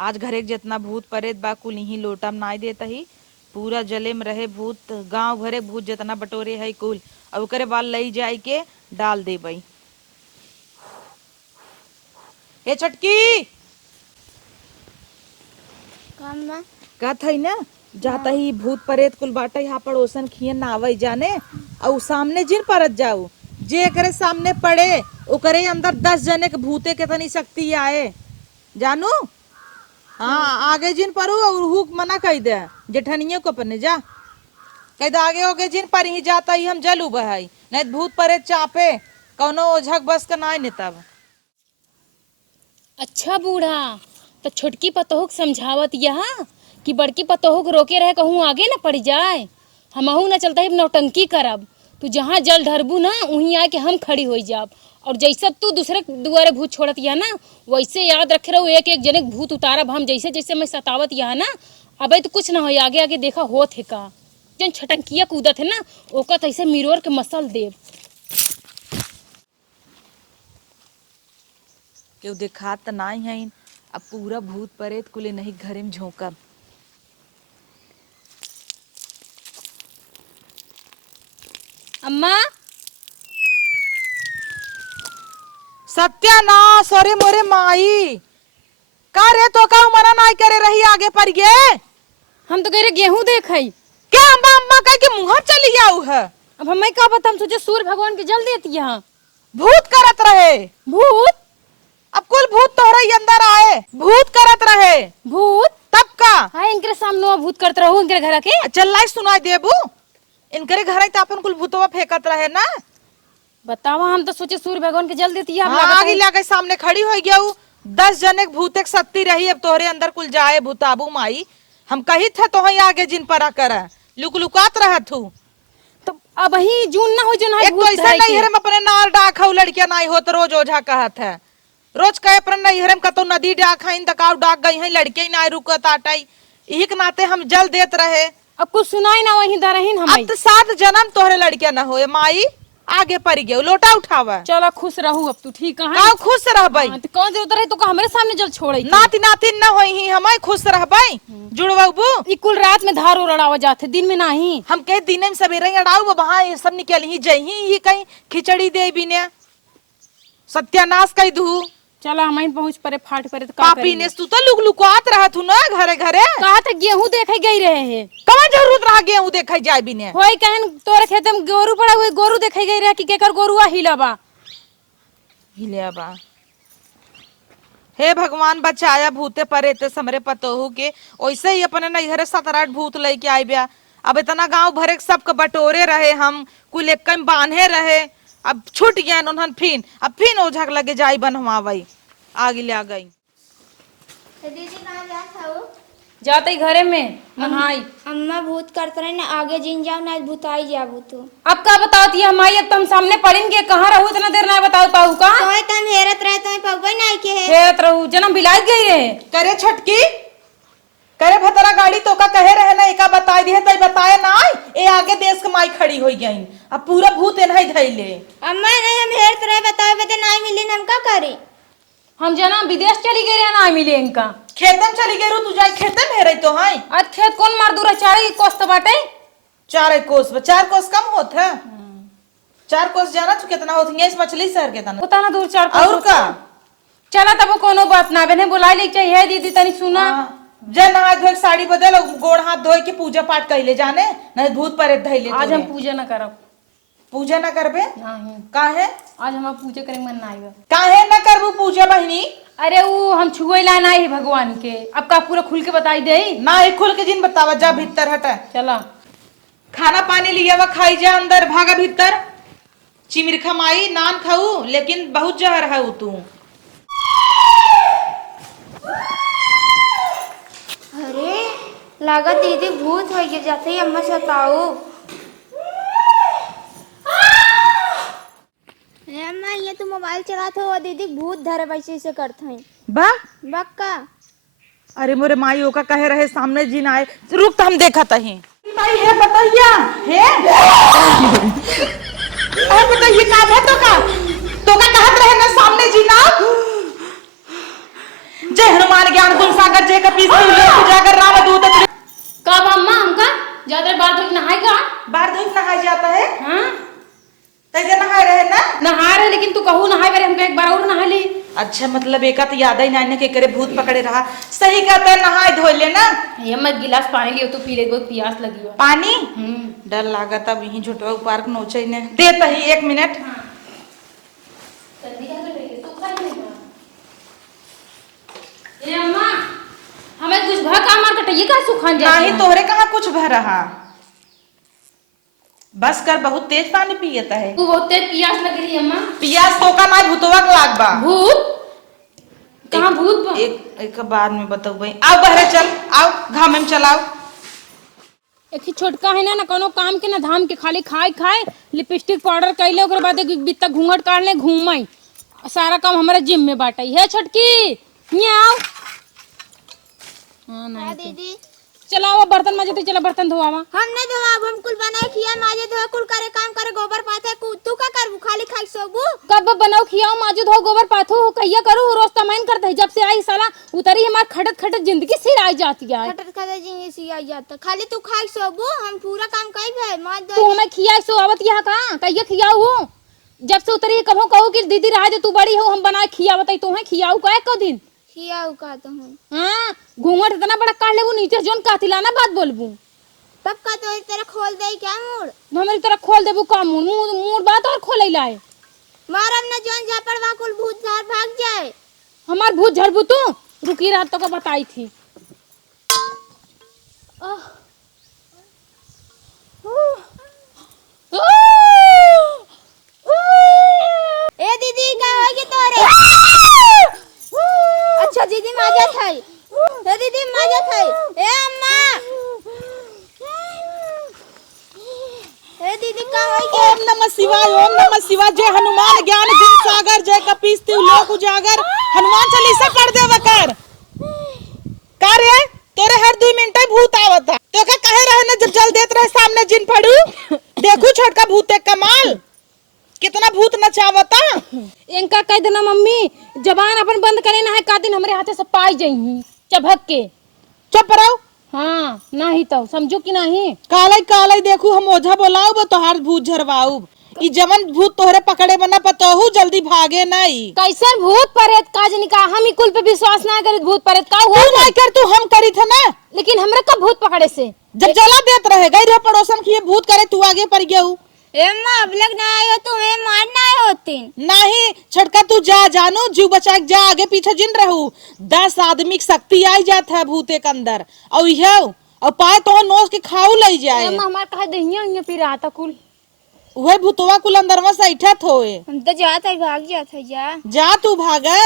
आज घरे जितना भूत प्रेत बा कुल ही लोटा में नाई देता ही पूरा जले में रहे भूत गांव घरे भूत जितना बटोरे है कुल और ओकरे बाद लई जाई के डाल दे बई। ए छटकी कहत है ना जाता ही भूत प्रेत कुल बाटा यहाँ पड़ोसन खियन ना आवे जाने और सामने जिन परत जाऊ जे करे सामने पड़े ओकरे अंदर 10 जने के भूते के तनी शक्ति आए जानू। हाँ आगे जिन परू और हुक मना कह दे जेठनिया को अपने जा कह दे आगे होगे जिन पर ही जाता ही हम जलू बहाई नहीं भूत प्रेत चापे कौनो ओझक बस का ना नहीं तब। अच्छा बूढ़ा तो छोटकी पतोहक समझावत यहाँ कि बड़की पतोहक रोके रहे कहूँ आगे ना पड़ जाए हमहू ना चलता है नौटंकी करब तू जहाँ जल ढरबू ना वहीं आके हम खड़ी हो जाब और जैसा तू दूसरे दुआरे भूत छोड़त यहाँ ना वैसे याद रखे रहो एक एक जने भूत उतारब हम जैसे जैसे मैं सतावत यहाँ ना अब तो कुछ ना हो आगे आगे देखा होत है का जन छटंकिया कूदत है ना ओका तैसे मिरोर के मसल देव केहू देखात त नहीं है अब पूरा भूत प्रेत कुले नहीं घरे में झोंकब। अम्मा सत्यानाश अरे मोरे माई का रे तो का मना नहीं करे रही आगे पर गे हम तो कह रहे गेहूं देखई क्या अम्मा अम्मा कह के मुंह चली आऊ है। अब हमें का पता हम सोचे सूर्य भगवान के जल देती यहाँ भूत करत रहे भूत अब कुल भूत तोहरे ही अंदर आए भूत करत रहे भूत तब का हाँ इनके सामने भूत करते रहो इनके घर के चल लाई सुनाई देबू इनकरे घर तो अपन कुल भूतवा फेंकत रहे ना बतावा हम तो सोचे सूर्य भगवान के जल देती है हाँ, आगे लाके सामने खड़ी हो गया 10 जने भूत एक शक्ति रही अब तोहरे अंदर कुल जाए भूताबू माई हम कही थे तो ही आगे जिन परा कर लुक लुकात रहा थू तो अब ही जून ना हो जो ना एक तो ऐसा नहीं हरम अपने नार डाक हऊ लड़कियां नहीं होत रोज ओझा कहत है रोज कहे पर नहीं हरम कतो नदी डाक है दकाव डाक गई है लड़के ना रुकत आटाई यही के नाते हम जल देत रहे अब कुछ सुनाई ना वही दरहीन हम अब तो 7 जन्म तोहरे लड़कियां ना होए माई आगे पड़ गए लोटा उठावा चला खुश रहू अब तू ठीक है का खुश रहबई तो कौन जरूरत रहे तो का हमरे सामने जल छोड़े नाती नाती न होई ही हमें खुश रहबई जुड़वाबू ई कुल रात में धार उड़ावा जाते दिन में नहीं हम कहे दिन में सवेरे अड़ाऊ वहां ये सब निकल ही जही ही कहीं खिचड़ी दे बिने सत्यानाश कह दू चला हम पहुंच परे फाट परे तो पापी ने तू तो लुक लुकात रहा तू ना घरे घरे कहा था गेहूं देखे गई रहे हैं कौन जरूरत रहा गेहूं देखे जाए बिने होई कहन तोरे खेत में गोरू पड़ा हुए गोरू देखे गई रहे कि केकर गोरुआ हिलाबा हिलियाबा हे भगवान बचाया भूते परे ते समरे पतोहू के वैसे ही अपने नैहरे 7-8 भूत लेके आए बिया अब इतना गांव भरे सबके बटोरे रहे हम कुल एक बांधे रहे अब छूट गया उन्हन फिन ओझक लगे जाई बनवाई आगे ले आ गई। दीदी कहाँ जात हो? जाते घरे में नहाई अम्मा भूत करते रहे ना आगे जिन जाओ ना भूताई जाबू तो अब का बताती है माई अब तुम सामने पड़ेंगे कहाँ रहू इतना देर ना बता पाऊ का तोय तन हेरत रहे तोय पगई नहीं के है हेरत रहू जन्म बिलाज गई रहे करे छटकी करे भतरा गाड़ी तो का कहे रहे ना एका बताई दी है तई बताए ना ए आगे देश के माई खड़ी हो गई अब पूरा भूत नहीं धइले अम्मा नहीं हम हेरत रहे बताए बते नहीं मिली हम का करे हम जना विदेश चली गई रहे ना मिले इनका खेतन चली गई तू जाए खेतन में रही तो हाई आज खेत कौन मार दूर चारे कोस तो बाटे 4 कोस कम होत है 4 कोस जाना तू कितना होत है इस मछली शहर के तना उतना दूर 4 और का चला तब कोनो बात ना बने बुला ले चाहिए दीदी तनी सुना जन हाथ धोए साड़ी बदल गोड़ हाथ धोए के पूजा पाठ कइले जाने नहीं भूत प्रेत धइले आज हम पूजा ना करब पूजा ना करबे नहीं काहे आज हम पूजा करे मन ना आएगा काहे ना करबू पूजा बहिनी अरे वो हम छुए ला नहीं भगवान के अब का पूरा खुल के बताई दे ना एक खुल के जिन बतावा जा भीतर हटा चला खाना पानी लिया वा खाई जा अंदर भागा भीतर चिमिर खमाई नान खाऊ लेकिन बहुत जहर है तू अरे लागत दीदी भूत हो गए जाते ही अम्मा सताओ अम्मा ये तो मोबाइल चलाते हो दीदी भूत धरे वैसे से करते हैं बा बक्का अरे मोरे माई ओका कहे रहे सामने जिन आए रुक तो हम देखा तही भाई है बताइया है अरे बताइए का है तो का कहत रहे ना सामने जिन जय हनुमान ज्ञान गुण सागर सागर जय का पीस ती लोग जाकर राम दूत कब अम्मा हमका ज्यादा बार धोई नहाएगा? बाहर धूप नहाया जाता है। हाँ तैसे नहाए रहे ना। नहा रहे, लेकिन तू कहू नहाए बारे हमका एक बार और नहा ली। अच्छा मतलब एका तो याद ही नहीं के करे भूत पकड़े रहा। सही कहता है, नहाए धो ले ना। ये मैं गिलास पानी लियो तो पी ले, बहुत प्यास लगी है। पानी डर लागत अब यही झुटवा पार्क नोचे ने देता ही 1 मिनट। ए अम्मा हमें कुछ भा काम मार कटइए का सुखान जाए। नहीं तोहरे कहाँ कुछ भर रहा। बस कर, बहुत तेज पानी पियता है। तू बहुत तेज प्यास लग रही है अम्मा। पियास तो का ना भूतवा का लाग बा। भूत कहाँ भूत बा? एक बाद में बताऊ भाई। आओ बहरे चल, आओ घाम में चलाओ। एक ही छोटका है ना कोनो काम के ना धाम के, खाली खाए खाए लिपस्टिक पाउडर कैले ओकर बाद एक बित्ता घूंघट काट ले घूमाई। सारा काम हमारे जिम में बांटाई है। छोटकी ये आओ। हाँ नहीं दीदी चलाओ बर्तन माजे तो चला बर्तन धोआवा। हमने धोआ, हम कुल बनाए खिया माजे धोए कुल करे काम करे गोबर पाथे तू का करबू खाली खाई सोबू। कब बनाओ खियाओ माजू धो गोबर पाथो कहिया करू रोज तमाइन करते है। जब से आई साला उतरी हमार खटत खटत जिंदगी सिर आई जाती है। खटर खटर जिंदगी सी आ जाता, खाली तू खाई सोबू, हम पूरा काम कई भाई माज तू धोए। हमें खिया सो आवत यहाँ कहाँ कहिया खियाऊ हो। जब से उतरी कहो कहू कि दीदी रहा तू बड़ी हो हम बनाए खिया बताई तू है खियाऊ का को दिन। खियाऊ का तो हूं। हाँ घूंघट इतना बड़ा काट ले वो नीचे जोन कातिलाना बात बोलबू। तब का तो तेरा खोल दे क्या मूड हमारी तरह खोल देबू का मुंह बात और खोले लाए। मारम न जोन झापड़ वहां कुल भूत झार भाग जाए। हमार भूत झड़बू तू रुकी रात तो का बताई थी। ए दीदी का होगी तोरे। अच्छा दीदी माजा थाई, ए दीदी माजा थाई। ए अम्मा ए दीदी का होगी। ओम नमः शिवाय, ओम नमः शिवाय। जय हनुमान ज्ञान गुण सागर, जय कपीस तिहु लोक उजागर। हनुमान चालीसा पढ़ दे बकर। का रे तोरे हर 2 मिनट भूत आवता तो का कहे रहे ना जब जल देत रहे सामने जिन पड़ू। देखू छोटका भूत एक कमाल कितना भूत नचावता। इनका कह देना मम्मी जबान अपन बंद करे ना है का दिन हमरे हाथे से पाई जई चभक के। चुप रहो। हाँ नहीं तो समझो कि नहीं। काले काले देखू हम ओझा बोलाऊ बो तोहार भूत झरवाऊ। ई जवन भूत तोहरे पकड़े बना पतोहू जल्दी भागे नहीं। कैसन भूत प्रेत काज निका हम ई कुल पे विश्वास ना करे। भूत प्रेत का हुआ तू नहीं कर, तू हम करी थे ना। लेकिन हमरे कब भूत पकड़े से जब जला देत रहे गई रे पड़ोसन की भूत करे तू आगे पड़ गया। ए अम्मा अब लग ना आयो तुम्हें मारना आए होती नहीं छटका तू जा जानू जीव बचा के जा आगे पीछे जिन रहू। 10 आदमी की शक्ति आई जात है भूते के अंदर और यह और पाए तो नोच के खाऊ ले जाए। हमार कहा दहिया उहिया फिर आता कुल वह भूतवा कुल अंदर में बैठत होए। हम तो जात है भाग जात है जा तू भागा।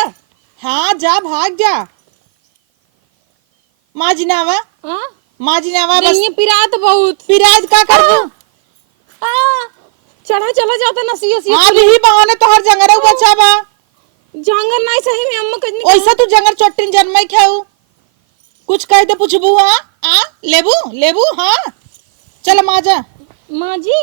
हाँ जा भाग जा। माजिनावा हां माजिनावा बस दहिया पिरात बहुत पिराज का करबू। चढ़ा चला जाता नसियो सी। हां भी बहाने तोहर जंगरे बचा बा। जंगर नहीं सही में अम्मा कजनी ओइसा तू जंगर चोटिन जन्मई खाऊ। कुछ कह दे पूछबू। हां आ लेबू लेबू। हां चल माजा माँ जी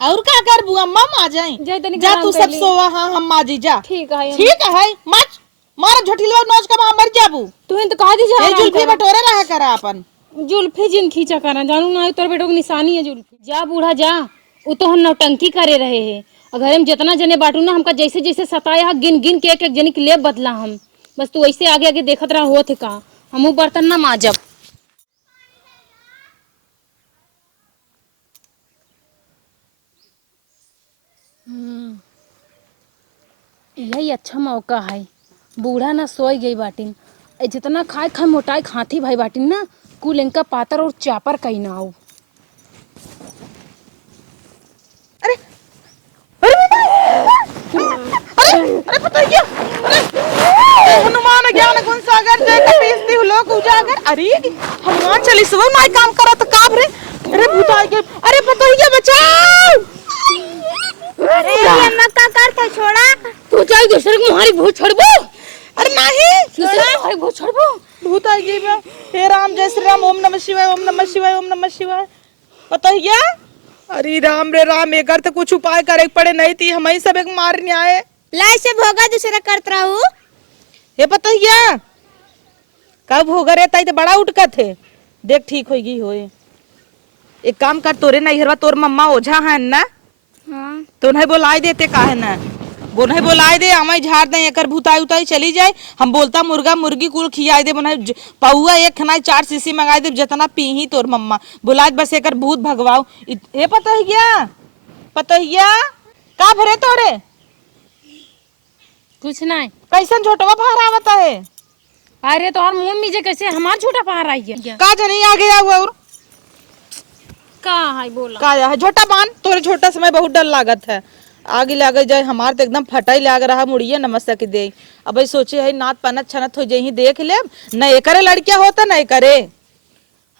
और का करबू अम्मा माजाई जा तू सब सोवा। हां हम माजी जा। ठीक है ठीक है मच मार झोटिलवा नोच का मर जाबू। तू तो कहा दी जा ए जुल्फी बटोरे रहा करा अपन। जुल्फी जिन खींचा करा जानू ना तोर बेटो की निशानी है जुल्फी। जा बूढ़ा जा वो तो हम नौटंकी करे रहे हैं। अगर हम जितना जने बांटू ना हमका जैसे जैसे सताया गिन गिन के एक जने के ले बदला हम। बस तू ऐसे आगे आगे देखत रहा होत का हमू बर्तन ना माजब। यही अच्छा मौका है। बूढ़ा ना सोई गई बाटिन जितना खाए खाए मोटाई खाती भाई बाटिन ना कुल इनका पातर और चापर कहीं ना आओ। अरे पता है क्या हनुमान ज्ञान गुण सागर जय कपीस तिहु लोक उजागर। अरे हनुमान चालीसा ना काम करत काब रे। अरे भूत आ गए। अरे पता है क्या बचाओ। अरे ये मक्का कर था छोड़ा। तू जाई दूसरे को हमारी भूत छोड़बो। अरे नहीं दूसरे को हमारी भूत छोड़बो। भूत आ गई बा। हे राम जय श्री राम। ओम नमः शिवाय, ओम नमः शिवाय, ओम नमः शिवाय। पता है क्या अरे राम रे राम एकर तो कुछ उपाय करे पड़े नहीं थी हम ही सब एक मारने आए। लाई से भोगा दूसरा करत रहू। ये पता है क्या कब होगा रे ताई तो बड़ा उठकत है। देख ठीक होगी होए। एक काम कर, तोरे नैहरवा तोर मम्मा ओझा है ना, हाँ तो उन्हें बुलाई देते काहे ना, वो नहीं बुलाए दे, हमें झाड़ दे, एकर भूताई उताई चली जाए। हम बोलता मुर्गा मुर्गी कुल खियाई दे, बना पौआ एक खनाई 4 शीशी मंगाई दे, जितना पीही तोर मम्मा बुलाए, बस एकर भूत भगवाओ। ये पता है क्या, पता है क्या का भरे तोरे कुछ नहीं। कैसन छोटवा बाहर आवता है। अरे तो और मम्मी जे कैसे हमार झूठा पा रही है का जनी आ गया हुआ और का है बोला। का है छोटा बान, तोरे छोटा समय बहुत डर लागत है। आगे लागे जाए हमार तो एकदम फटाई लाग रहा मुड़िए नमस्ते के दे। अब सोचे है नात पनत छनत हो जाही, देख ले न करे लड़किया होता न करे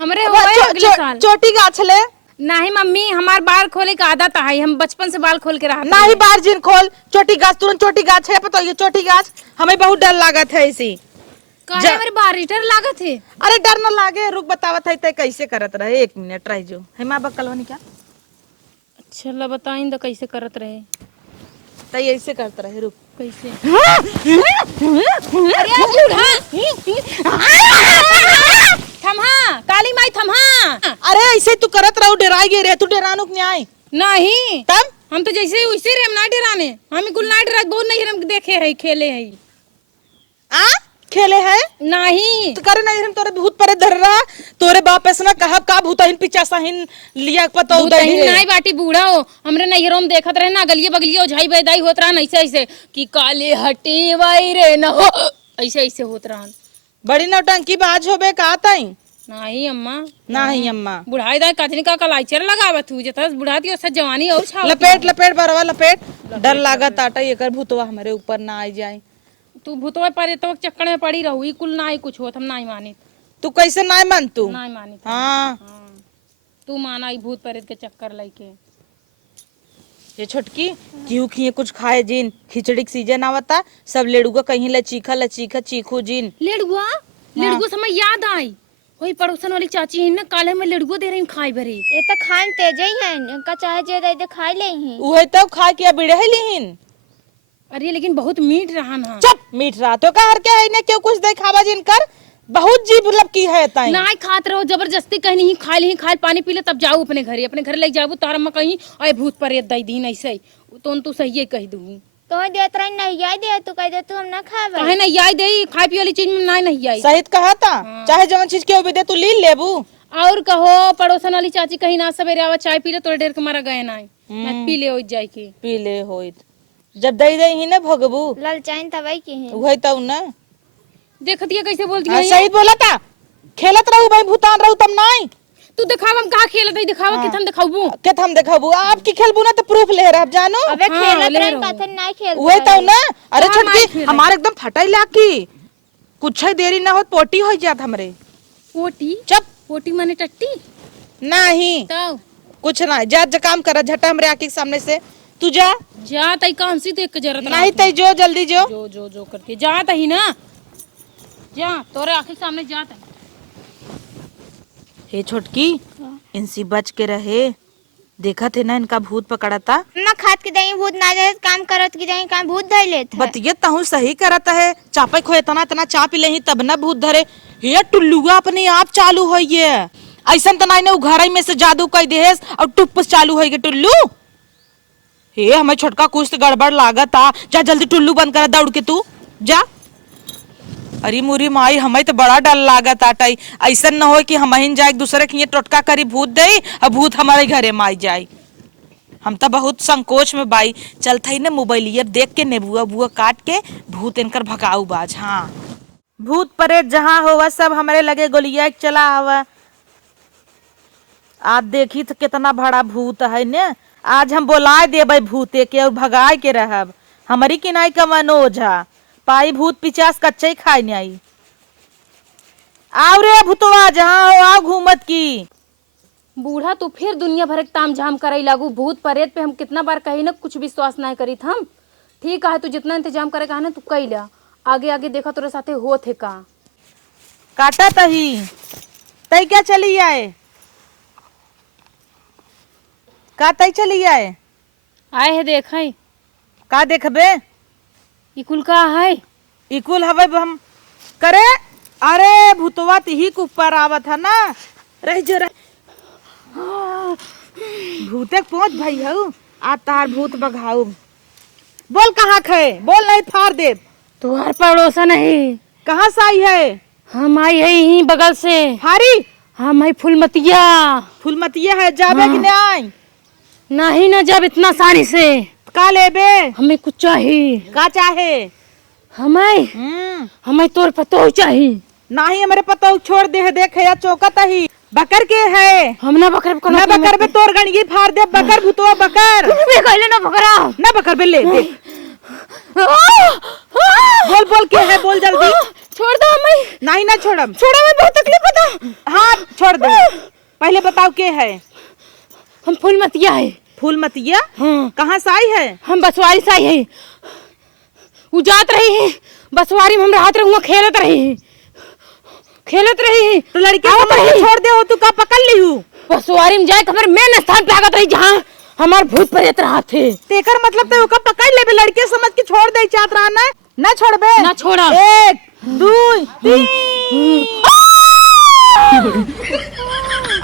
हमरे होए अगले साल। चोटी गाछ ले नहीं मम्मी, हमार बाल खोले का आदत है, हम बचपन से बाल खोल के रहा। नहीं बार जिन खोल चोटी गाछ, तुरंत चोटी गाछ है, पता है चोटी गाछ हमें बहुत डर लागत है इसी। काहे मेरे बारी डर लागत है। अरे डर न लागे, रुक बतावत है ते कैसे करत रहे, 1 मिनट रह जो है माँ बकलवनी क्या। अच्छा ला बताइन तो कैसे करत रहे। तई ऐसे करत रहे, रुक कैसे। अरे बूढ़ा थमहा, काली माई थमहा। अरे ऐसे तू करत रहो, डराई गे रे, तू डरानु के न्याय नहीं तब हम तो जैसे वैसे रे, हम ना डराने, हम कुल ना डरा, बहुत नहीं हम देखे है खेले है। आ खेले है नहीं तो करे नहीं, हम तोरे भूत परे धर रहा, तोरे बाप ऐसा ना कहब का भूतहिन पिचासाहिन लिया पता तू उदय तही नहीं बाटी बूढ़ा हो। हमरे नैहरों में देखत रहे ना, गलिए बगलिए झाई बेदाई होत रहा ऐसे ऐसे कि काले हटी वाई रे न हो, ऐसे ऐसे होत रहा। बड़ी नौटंकी बाज होबे का ताई। नहीं अम्मा नहीं अम्मा, बुढ़ाई दाई कतनी का कलाइचर लगावत हूँ, जतस बुढ़ाती ओसा जवानी और छाव। लपेट लपेट बरवा लपेट, डर लागत आटा एकर भूतवा हमारे ऊपर ना आ जाए। तू भूतवा पर तो चक्कर में पड़ी रहू, ई कुल ना ही कुछ होत, हम नहीं मानित। तू कैसे ना मान तू। नहीं मानित। हाँ हाँ। तू माना ई भूत प्रेत के चक्कर लेके। ये छोटकी क्यों खिए कुछ खाए जिन, खिचड़ी के सीजन आवता, सब लेडुआ कहीं ल चीखा चीखू जिन। लेड़ुआ समय याद आई, वही पड़ोसन वाली चाची है ना, काले में लेड़ुआ दे रही खाए भरे। ये तो खान तेज ही है, इनका चाहे जे दे खा ले ही। उहे तब खा के बिड़े लिहिन। अरे लेकिन बहुत मीठ रहा ना। चुप, मीठ रहा तो कहर के है ने क्यों कुछ देखावा जिनकर, बहुत जीभ लपकी है ताई। ना खात रहो जबरदस्ती, कहीं नहीं खा ली, खाए पानी पी ले तब जाओ अपने घर ले जाबू, तारा में कहीं अरे भूत प्रेत दई दिन ऐसे तो तू सही कह दू। तो देत रही नहीं याद दे, तू कह दे तू हम ना खावे। कहे नहीं आई दे, खाए पिए वाली चीज में नहीं आई। सहित कहा था, चाहे जवन चीज के भी दे तू ली लेबू। और कहो पड़ोसन वाली चाची कहीं ना सवेरे आवा चाय पी ले, तोरे ढेर के मारा गए ना पी ले हो जाए के पी ले होइत, जब दई दई ही ना भगबू ललचाइन तवई की है। वही तब ना। देख दिया कैसे बोलती हाँ, है। सही बोला था, खेलत रहू भाई भूतान रहू तब नहीं। तू दिखाव हम कहा खेल दई, दिखावा के हम दिखाबू के हम देखबू, आपकी खेलबू ना तो प्रूफ ले रहा जानो। अबे हाँ, खेलत ले रही रहो। कथन नहीं खेल। वही तब ना। अरे हाँ, छोटकी नहीं खेले। हमारे एकदम फटाई लागी, कुछ देरी ना हो पोटी हो जात हमरे। पोटी चुप, पोटी माने टट्टी नहीं तो कुछ ना, जा जा काम कर झटा हमरे आँख के सामने से, तू जा। जा तई कौन सी देख के जरूरत नहीं तई जो जल्दी जो। जो करके जा तही ना, जा तोरे आंखों के सामने जा तई। हे छोटकी इनसी बच के रहे, देखा थे ना इनका भूत पकड़ा था। ना खात के दही भूत ना जाए, काम करत की दही काम भूत धर लेत है। बतिये तहु सही करता है, चापे खो इतना इतना चा पी ले तब ना भूत धरे। ये टुल्लुआ अपने आप चालू हो ये, ऐसा तो नहीं ना घर में से जादू कर देस और टुप्प चालू हो गए टुल्लू। हे हमें छोटका कुछ तो गड़बड़ लागत आ, जा जल्दी टुल्लू बंद कर दौड़ के तू जा। अरे मुरी माई हमें तो बड़ा डर लागत आटाई, ऐसा न हो कि हम जाए दूसरे के टोटका करी भूत दे और भूत हमारे घरे में आई जाए। हम तो बहुत संकोच में बाई, चलता ही ना मोबाइलिया देख के नेबुआ बुआ काट के भूत इनकर भगाऊ बाज। हाँ भूत प्रेत जहाँ होवा सब हमारे लगे गोलिया चला हवा। आप देखी तो कितना बड़ा भूत है ने, आज हम बोलाए देबे भूते के और भगाए के रहब। हमारी किनाई का मनोजा पाई भूत पिचास कच्चे खाई नहीं आई। आओ रे भूतवा जहाँ हो आओ घूमत की। बूढ़ा तू फिर दुनिया भर के ताम झाम करे लागू, भूत प्रेत पे हम कितना बार कही ना, कुछ विश्वास नहीं करी हम। ठीक है तू जितना इंतजाम करे कहा ना तू कही ला, आगे आगे देखा तोरे साथे हो थे का काटा तही तई क्या चली आए, का तई चली आए है देख है का देखबे। इकुल का है इकुल हवे हम करे अरे भूतवा तिही के ऊपर आवत है ना, रह जो रह। भूते पहुंच भाई हूँ आ तार भूत बघाऊ। बोल कहाँ खे, बोल नहीं फाड़ दे। तुम्हार पड़ोसन है। कहाँ से आई है? हम आई है यहीं बगल से। हारी हम आई फूलमतिया। फूलमतिया है, जाबे कि नहीं आई? नहीं ना जब इतना सारी से। का लेबे? हमें कुछ चाहिए। का चाहे? हमें तोर पतो चाहिए। नहीं हमारे पता छोड़ दे, देख या चौकत ही बकर के है। हम ना बकर ना बकर बे तोर गणगी फाड़ दे। बकर भूतवा बकर कहले ना बकरा ना बकर बे ले दे। बोल बोल के है, बोल जल्दी। छोड़ दो हमें। नहीं ना छोड़म। छोड़ा में बहुत तकलीफ होता। हाँ छोड़ दे, पहले बताओ के है? हम फूलमतिया है। फूलमतिया? हाँ। कहाँ से आई है? हम बसवारी से आई है। वो जात रही है बसवारी में, हम रात रहूंगा खेलत रही है। तो लड़के को तो छोड़ दे हो, तू का पकड़ ली हूँ? बसवारी में जाए खबर मेन स्थान पे आगत रही जहाँ हमार भूत प्रेत रहा थे। तेकर मतलब तो ओका पकड़ ले बे, लड़के समझ के छोड़ दे चाहत रहा ना। ना छोड़ बे। ना छोड़ा। 1 2 3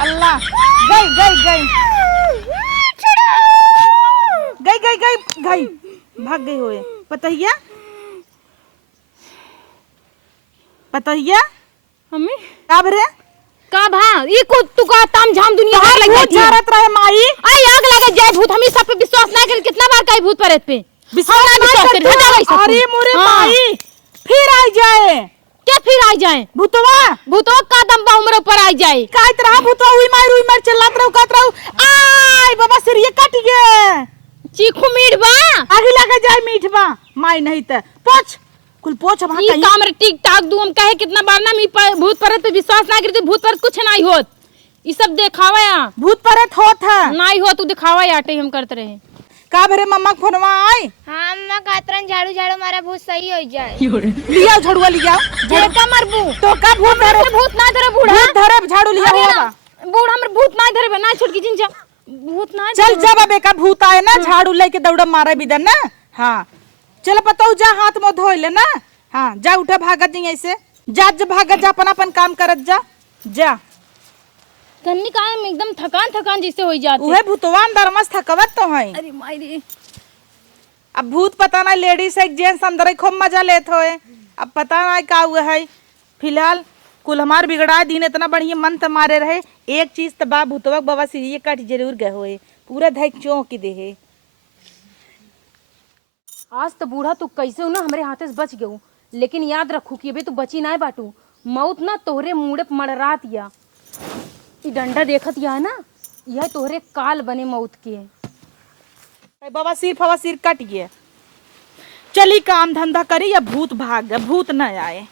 अल्लाह गई गई गई गई गई गई गई भाग गई होए। पतहिया पतहिया हमें कब रे का भा ई को तू का ताम झाम दुनिया भर लग भूत जाती है। झारत रहे माई। आई आग लगे जाए भूत। हम सब पे विश्वास ना कर, कितना बार कही भूत प्रेत पे विश्वास हम ना विश्वास कर। हटा वही सब। अरे मोरे हाँ। माई फिर आई जाए। क्या फिर आ जाए? भूतवा भूतों का दम बा उम्र ऊपर आ जाए। काइत रहा भूतवा हुई मार चिल्लात रहू कहत रहू आय बाबा सिरिये कट गए। चीखू मीठ बा आगे लगे जाए मीठवा माई नहीं त पोछ कुल पोछ वहां ई कहीं। काम रे टिक टाक दू हम कहे कितना बार ना मी भूत प्रेत पे विश्वास ना करती। भूत प्रेत कुछ नहीं होत, ई सब दिखावा या भूत प्रेत होत है नहीं हो तू दिखावा या आटे हम करते रहे। का भरे मम्मा के फोनवा आई? हाँ अम्मा कातरन झाड़ू झाड़ू मारा भूत सही हो जाए। लिया झड़ुआ लिया का मरबू तो का भूत धरे? भूत ना धरे बूढ़ा। भूत धरे झाड़ू लिया होगा। बूढ़ा हमर भूत ना धरे ना छुटकी जिंजा भूत ना चल जब अबे का भूत आए ना झाड़ू लेके दौड़ मारे बिदन ना। हाँ चल बताओ जा हाथ मुंह धो ले ना। हाँ जा उठा भागत नहीं ऐसे जा जा भागत जा अपन अपन काम करत जा जा। कन्नी काम एकदम थकान थकान जैसे हो जाती। उहे भूतवान दरमस थकवत तो है। अरे मायरे अब भूत पता ना लेडीज एक जेंट्स अंदर ही खूब मजा लेत होए। अब पता ना का हुआ है। फिलहाल कुल हमार बिगड़ा दिन इतना बढ़िया मन त मारे रहे। एक चीज तो बा भूतवा बाबा सीरिये कट जरूर गए होए, पूरा धैक चौंक दे है। आज तो बूढ़ा तू कैसे हो ना हमरे हाथे से बच गऊ, लेकिन याद रखू कि अबे तू बची ना बाटू। मौत ना तोहरे मुड़े पे मड़रात या ई डंडा देखत या ना, यह तोहरे काल बने मौत के। बाबा सिर कट गया। चली काम धंधा करी या भूत भाग गए, भूत न आए।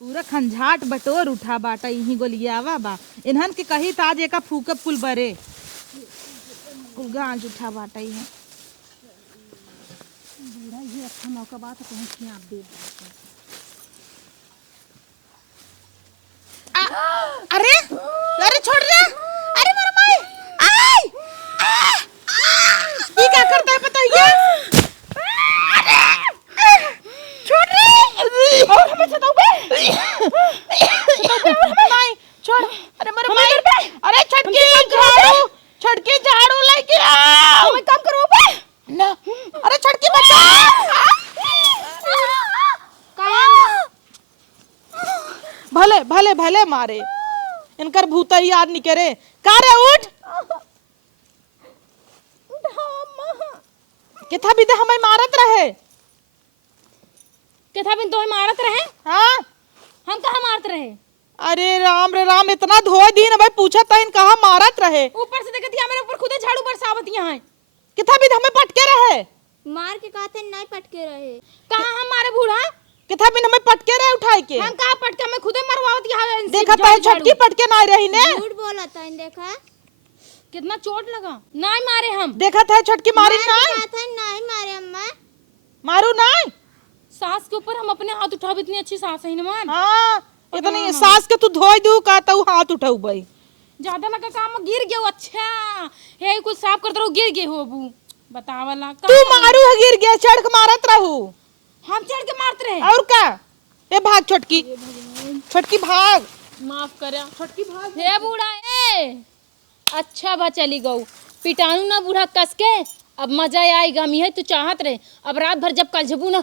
पूरा खंझाट बटोर उठा बाटा यही गोलियावा बा। इन्हन के कही ताज एका फूकब कुल बरे कुल गांज उठा बाटा ही है। बूढ़ा ये अच्छा मौका बात पहुंच आप दे। अरे अरे छोड़ दे। अरे मेरा माई आई ये क्या करता है पता है? छोड़ रे और हमें सताओ बे। माई छोड़। अरे मेरे माई अरे छटकी झाड़ू लेके आओ। मैं काम करो बे ना। अरे छटकी बचा। भले भले भले मारे इनकर भूत ही याद नहीं करे। का रे उठ किथा भी हमें मारत रहे। केथा बिन तो मारत रहे। हाँ हम कहाँ मारत रहे? अरे राम रे राम इतना धोए दिन भाई पूछा था इन कहा मारत रहे। ऊपर से देखती मेरे ऊपर खुदे झाड़ू बरसावत यहाँ है। किथा भी हमें पटके रहे। मार के कहते नहीं पटके रहे। कहाँ हम मारे बूढ़ा? किथा भी हमें पटके रहे उठाई के। हम कहाँ पटके मैं खुदे मरवावत यहाँ। देखा था छटकी पटके ना रही ने। झूठ बोला था देखा कितना चोट लगा। नहीं मारे हम। देखा था छटकी मारी ना। नहीं मारे अम्मा। मारू नहीं। सास के ऊपर हम अपने हाथ उठाओ, इतनी अच्छी सास है ना। हाँ इतनी सास के तू धोई दू का तू हाथ उठाऊ भाई। ज्यादा लगा काम गिर गयो। अच्छा हे कुछ साफ करते रहो गिर गए हो बू बतावला। तू मारू है गिर गया चढ़ के मारत रहू। हम चढ़ के मारते रहे और का ये भाग छटकी। छोटकी भाग। माफ करा छोटकी भाग। हे बूढ़ा ए अच्छा बा चली गऊ पिटानू ना बूढ़ा कस के अब मजा आएगा मी है तू चाहत रहे अब रात भर जब कलजबू ना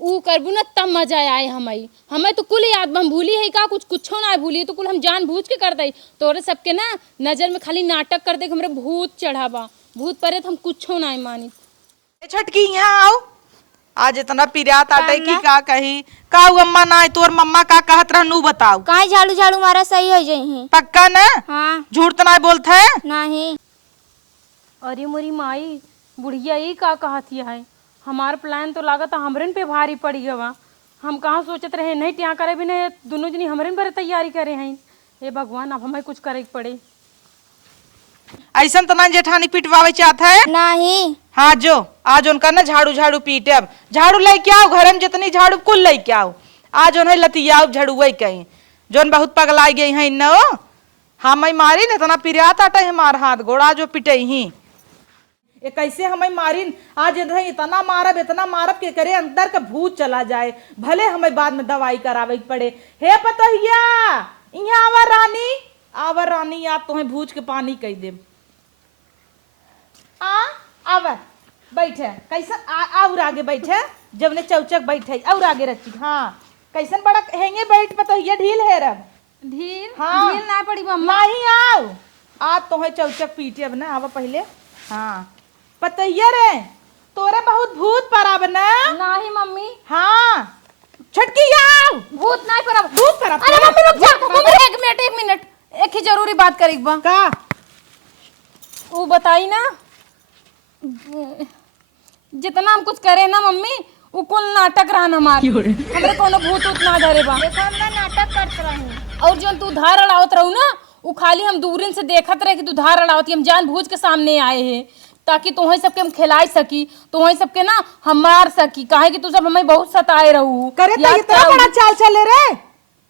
ऊ करबू ना तब मजा आए हमें तो कुल याद हम भूली है का कुछो ना भूली तो कुल हम जान बूझ के कर दई तोरे सबके ना नजर में खाली नाटक कर दे हमरे भूत चढ़ावा भूत परे हम कुछो ना मानी। छोटकी यहाँ आओ आज इतना पिरात आटे की का कही का अम्मा ना तोर मम्मा का कहत रहनू बताओ काहे झाड़ू झाड़ू मारा सही हो जाई पक्का ना हाँ झूठ तो ना बोलते है नहीं। अरे मोरी माई बुढ़िया ही का कहती है हमार प्लान तो लागत हमरन पे भारी पड़ी गवा हम कहाँ सोचत रहे नहीं ત્યાં करे भी नहीं दोनों जनी हमरन पर तैयारी करे हैं हे भगवान अब हमें कुछ करे पड़े। ऐसा तो ना जेठानी पिटवावे चाहत है नहीं हाँ जो आज उनका ना झाड़ू झाड़ू पीटे अब झाड़ू लेके आओ घर में जितनी झाड़ू कुल लेके आओ आज उन्हें लतियाओ झड़ुए कहीं जोन बहुत पगलाई गई है न हम मारी न तना पिरात आटा हमार हाथ गोड़ा जो पिटे ही ये कैसे हमें मारिन आज इतना मारब के करे अंदर का भूत चला जाए भले हमें बाद में दवाई करावे पड़े। हे पतोहिया यहाँ आवर रानी आप तुम्हें भूज के पानी कह दे आवर बैठे कैसन और आगे बैठे जब ने चौचक बैठे और आगे रखी हाँ कैसन बड़ा हेंगे बैठ पतोहिया ढील है रब ढील हाँ ढील ना पड़ी मम्मा नहीं आओ आप तुम्हें चौचक पीटे अब ना आवा पहले हाँ पतैया रे तोरे बहुत भूत पराब ना नहीं मम्मी हाँ छटकी आओ भूत नहीं पड़ा भूत पराब अरे मम्मी रुक जा मम्मी एक मिनट एक ही जरूरी बात करी बा का वो बताई ना जितना हम कुछ करे ना मम्मी वो कुल नाटक रहा हमारे हमरे कोनो भूत उत ना धरे बा देखो हम नाटक करत रही और जो तू धार अड़ावत रहू ना वो खाली हम दूरिन से देखत रहे कि तू धार अड़ावती हम जान बूझ के सामने आए हैं ताकि तुम्हें सबके हम खिलाई सकी तुम्हें सबके ना हम मार सकी काहे कि तू सब हमें बहुत सताए रहू करे तो इतना बड़ा चाल चले रे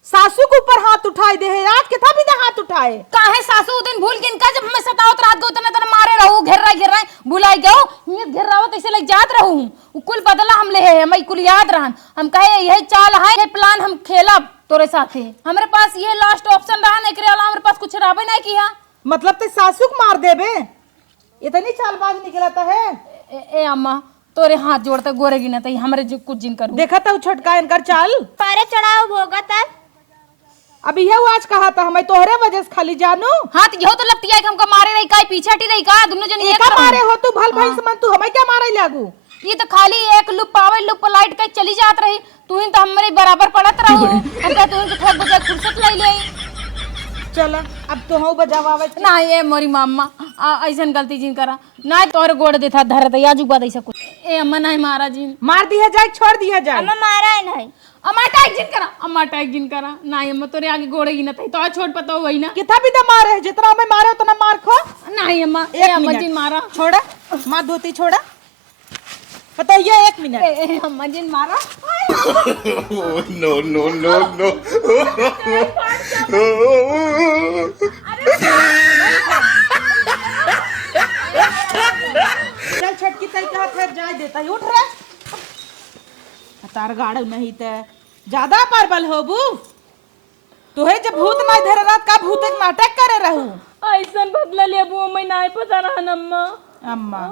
सासू के ऊपर हाथ उठाए दे है आज कितना भी दे हाथ उठाए काहे सासू दिन भूल के इनका जब हमें सतावत रात को उतना तना मारे रहू घेर रहा बुलाई गयो ये घेर रावत ऐसे लग जात रहू वो कुल बदला हम ले है हमें कुल याद रहन हम कहे यही चाल है ये प्लान हम खेलब तोरे साथे हमारे पास ये लास्ट ऑप्शन रहा नहीं करे हमारे पास कुछ राबे नहीं किया मतलब ते सासू को मार देबे इतनी चालबाज निकलता है ए अम्मा तोरे हाथ जोड़ते गोरेगी ना तई हमरे जो कुछ जिन करू देखा था छटका इनकर चाल पारे चढ़ाओ भोगत है अब यह आज कहा था हमें तोहरे वजह से खाली जानू हाथ यो तो लगती है कि हमको मारे रही का पीछे हटी रही का दोनों जन एक मारे हो तू भल भाई समझ तू हमें क्या मारे लागू ये तो खाली एक लुप पावे लुप लाइट के चली जात रही तू ही तो हमरे बराबर पड़त रहू हम कह तू ही थोड़ा बजा फुर्सत ले ले चला अब तो हो बजावावे ना ये मोरी मामा ऐसन गलती जिन करा ना तोरे गोड़ देथा धरत या जुबा दैसा कुछ ए अम्मा नहीं मारा जिन मार दिया जाए छोड़ दिया जाए हमें मारा है नहीं अम्मा अटैक जिन करा ना अम्मा तोरे आगे गोड़ेगी ना तई तो छोड़ पता वही ना कितना भी दम मारे जितना हमें मारे उतना मार खो नहीं अम्मा एक अम्मा मिनट। जिन मारा छोड़ा माँ धोती छोड़ा बताइए 1 मिनट ए अम्मा जिन मारा no. चल छटकी तई का फिर जाए देता ही उठ रे तार गाड़ नहीं ते ज्यादा परबल होबू तोहे जब भूत नहीं धरे रात का भूत एक नाटक करे रहू ऐसन बदला लेबू मैं नहीं पता रहन अम्मा अम्मा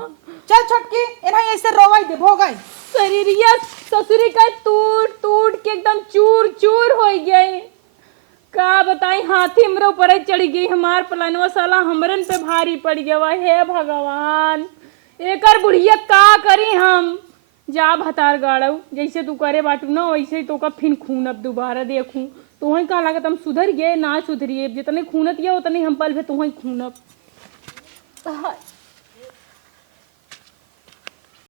चल छटकी इन्हें ऐसे रोवाई दे भोगाई शरीरिया ससुरी का टूट के एकदम चूर चूर हो गई का बताई हाथी हमरे ऊपर चढ़ गई हमार प्लानवा साला हमरन पे भारी पड़ गया हे भगवान एकर बुढ़िया का करी हम जा भतार गाड़ू जैसे तू करे बाटू ना वैसे ही तो का फिन खून अब दोबारा देखूं तो ही का लागत हम सुधर गए ना सुधरिए जितने खूनत या उतने हम पल भे तो ही खूनब